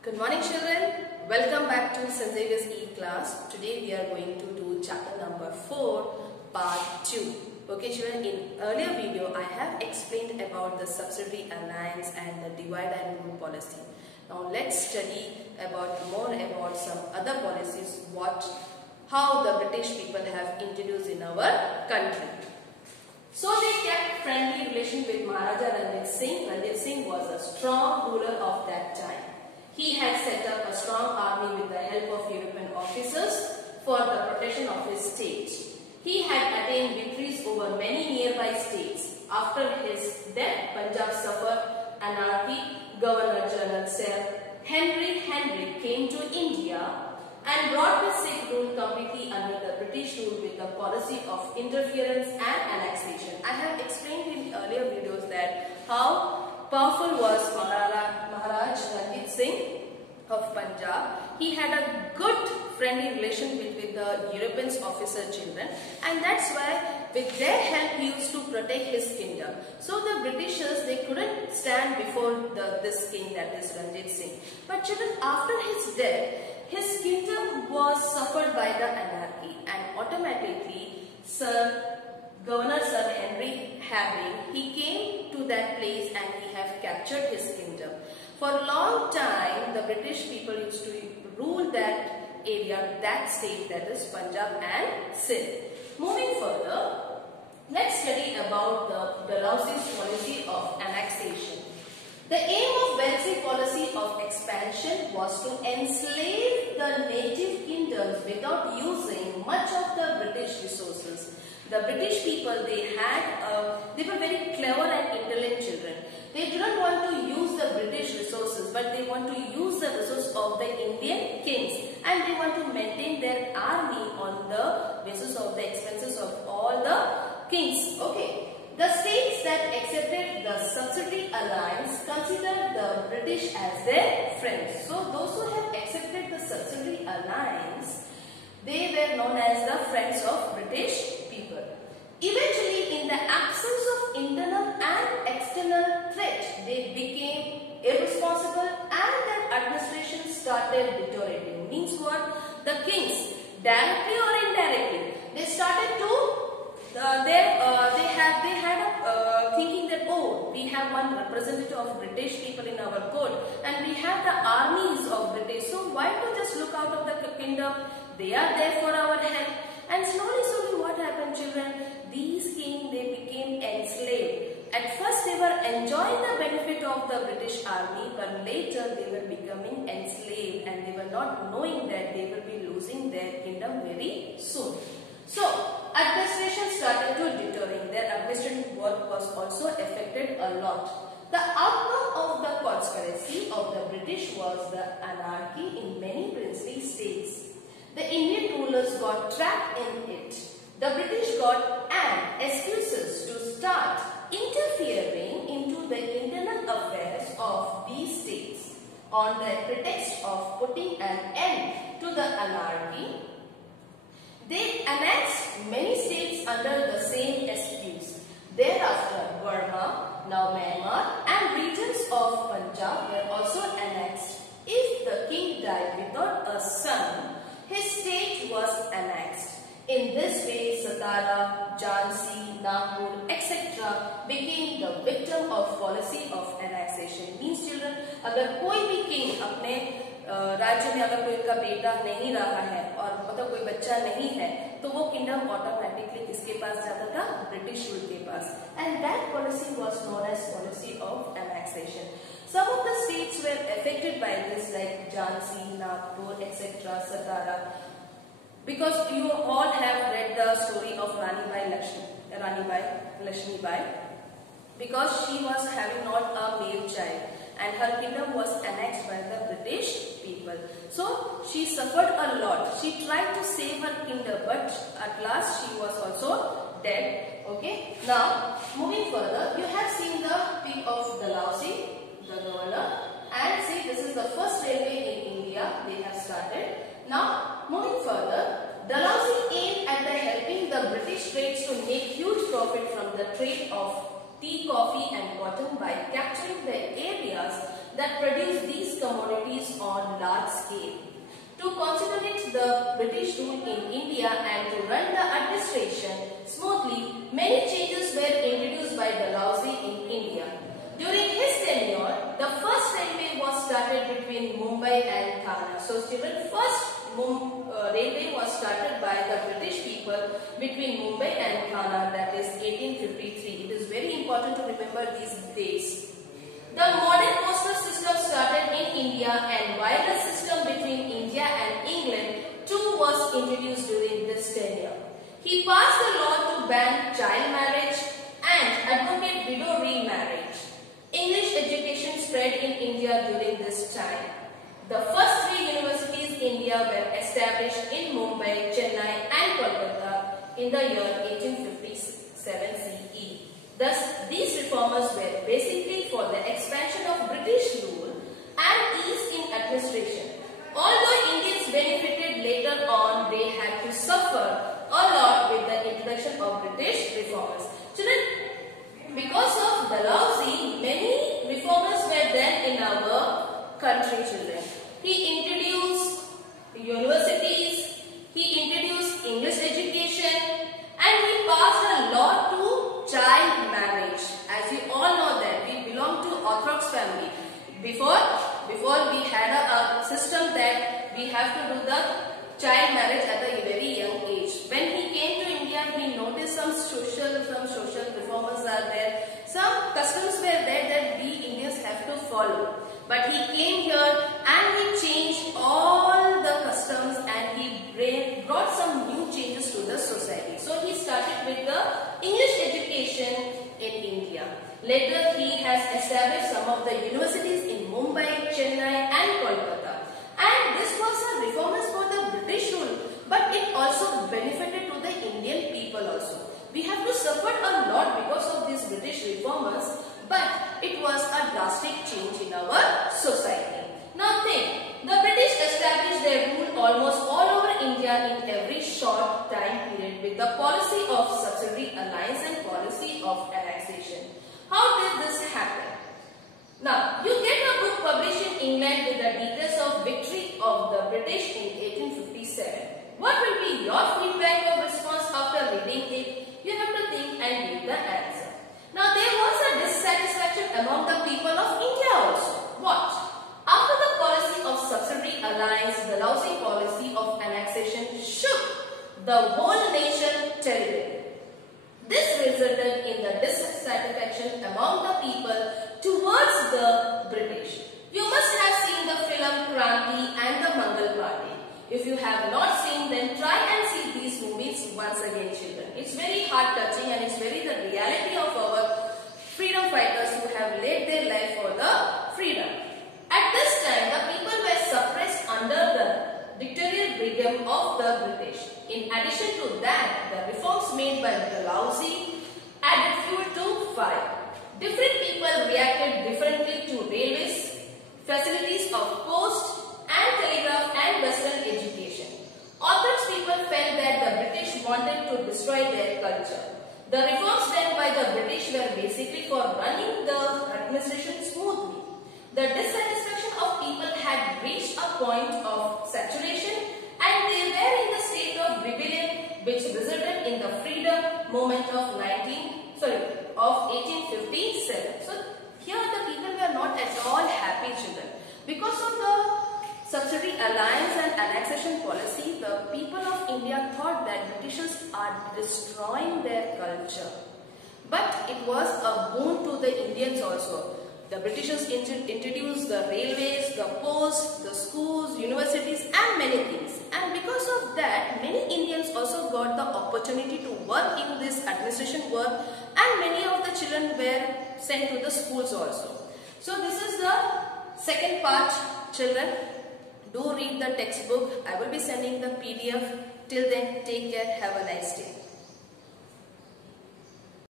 Good morning children, welcome back to St. Xaviers E-class. Today we are going to do chapter number 4, part 2. Okay children, in earlier video I have explained about the subsidiary alliance and the divide and rule policy. Now let's study more about some other policies, how the British people have introduced in our country. So they kept friendly relation with Maharaja Ranjit Singh. Ranjit Singh was a strong ruler of that time. He had set up a strong army with the help of European officers for the protection of his state. He had attained victories over many nearby states. After his death, Punjab suffered anarchy. Governor General Sir Henry came to India and brought the Sikh rule completely under the British rule with a policy of interference and annexation. I have explained in earlier videos that how powerful was Maharaj Ranjit Singh of Punjab. He had a good friendly relation with the European officer children, and that's why with their help he used to protect his kingdom. So the Britishers, they couldn't stand before this king, that is Ranjit Singh. But children, after his death, his kingdom was suffered by the anarchy, and automatically Governor Sir Henry, he came to that place and he have captured his kingdom. For a long time, the British people used to rule that area, that state, that is Punjab and Sindh. Moving further, let's study about the Dalhousie's policy of annexation. The aim of Wellesley's policy of expansion was to enslave the native kingdoms without using much of the British resources. The British people, they were very clever and intelligent children. They did not want to use the British resources, but they want to use the resources of the Indian kings, and they want to maintain their army on the basis of the expenses of all the kings. Okay. The states that accepted the subsidiary alliance considered the British as their friends. So those who have accepted the subsidiary alliance, they were known as the friends of British people. Eventually, in the absence of internal and external threat, they became irresponsible and their administration started deteriorating. Means what? The kings, directly or indirectly, they started to they had a thinking that, oh, we have one representative of British people in our court and we have the armies of British, so why not just look out of the kingdom? They are there for our help. And slowly what happened children? These kings, they became enslaved. At first they were enjoying the benefit of the British army, but later they were becoming enslaved and they were not knowing that they will be losing their kingdom very soon. So, administration started to deteriorate. Their administrative work was also affected a lot. The outcome of the conspiracy of the British was the anarchy in many princely states. The Indian rulers got trapped in it. The British got excuses to start interfering into the internal affairs of these states on the pretext of putting an end to the anarchy. They annexed many states under the same excuse. Thereafter, Burma, now Myanmar, and regions of Punjab were also annexed. If the king died without a son, his state was annexed. In this way, Satara, Jhansi, Nagpur, etc. became the victim of policy of annexation. Means children, अगर कोई भी king अपने राज्य में अगर कोई उनका बेटा नहीं रहा है और मतलब कोई बच्चा नहीं है, तो वो किंगडम ऑटोमेटिकली किसके पास जाता था? ब्रिटिश रूल के पास. And that policy was known as policy of annexation. Some of the states were affected by this, like Jhansi, Nagpur, etc., Satara. Because you all have read the story of Rani Bai Lakshmi, because she was having not a male child and her kingdom was annexed by the British people. So she suffered a lot. She tried to save her kingdom, but at last she was also dead. Okay. Now moving further, you have seen the pic of Dalhousie, the governor, and see this is the first railway in India they have started. Now moving further, Dalhousie aimed at helping the British trades to make huge profit from the trade of tea, coffee and cotton by capturing the areas that produced these commodities on large scale. To consolidate the British rule in India and to run the administration smoothly, many changes were introduced by Dalhousie in India. During his tenure, the first railway was started between Mumbai and Thane. So children, first railway was started by the British people between Mumbai and Thane, that is 1853. It is very important to remember these dates. The modern postal system started in India and wireless system between India and England too was introduced during this tenure. He passed a law to ban child marriage and advocate widow remarriage. English education spread in India during this time. The first three universities in India were established in Mumbai, Chennai and Kolkata in the year 1857 CE. Thus, these reformers were basically for the expansion of British rule and ease in administration. Although Indians benefited later on, they had to suffer a lot with the introduction of British reformers. Children, because of Dalhousie, many reformers were there in our country, children. He introduced universities, he introduced English education, and he passed a law to child marriage. As you all know that we belong to Orthodox family. Before we had a system that we have to do the child marriage at a very young age. When he came to India, he noticed some social reformers are there. Some customs were there that we Indians have to follow. But he came here and he changed all the customs and he brought some new changes to the society. So he started with the English education in India. Later he has established some of the universities in Mumbai, Chennai and Kolkata. And this was a reformers for the British rule, but it also benefited to the Indian people also. We have to suffer a lot because of these British reformers, but it was a drastic change in our society. Now think, the British established their rule almost all over India in every short time period with the policy of subsidiary alliance and policy of annexation. How did this happen? Now, you get a book published in England with the details of victory of the British in 1857. What will be your feedback or response after reading it? You have to think and give the answer. Now, there was a dissatisfaction among the people of India also. What? After the policy of subsidiary alliance, the Dalhousie policy of annexation shook the whole nation terribly. This resulted in the dissatisfaction among the people towards the British. You must have seen the film Kranti and the Mangal Party. If you have not seen, then try and see these movies once again, children. It's very heart-touching and it's very the reality of our freedom fighters who have laid their life for the freedom. At this time, the people were suppressed under the dictatorial regime of the British. In addition to that, the reforms made by Dalhousie added fuel to fire. Different people reacted differently to railways, facilities of post and telegraph and western education. Orthodox people felt that the British wanted to destroy their culture. The reforms done by the British were basically for running the administration smoothly. The dissatisfaction of people had reached a point of saturation and they were in the state of rebellion, which resulted in the freedom movement of 1857. So here the people were not at all happy, children. Because of the subsidiary alliance and annexation policy, the people of India thought that Britishers are destroying their culture. But it was a boon to the Indians also. The Britishers introduced the railways, the posts, the schools, universities and many things. And because of that, many Indians also got the opportunity to work in this administration work and many of the children were sent to the schools also. So this is the second part, children. Do read the textbook. I will be sending the PDF. Till then, take care. Have a nice day.